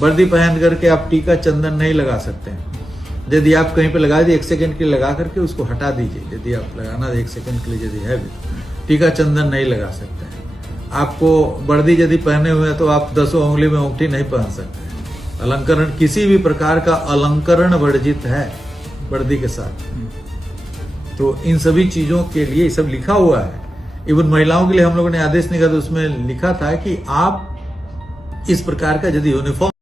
वर्दी पहन करके आप टीका चंदन नहीं लगा सकते हैं। यदि आप कहीं पे लगा दिए 1 सेकंड के लिए लगा करके उसको हटा दीजिए। यदि आप लगाना 1 सेकंड के लिए यदि है भी, टीका चंदन नहीं लगा सकते हैं। आपको वर्दी यदि पहने हुए हैं तो आप 10 उंगली में अंगूठी नहीं पहन सकते। अलंकरण, किसी भी प्रकार का अलंकरण वर्जित है वर्दी के साथ। तो इन सभी चीजों के लिए ये सब लिखा हुआ है। इवन महिलाओं के लिए हम लोगों ने आदेश निकाला तो उसमें लिखा था कि आप इस प्रकार का यदि यूनिफॉर्म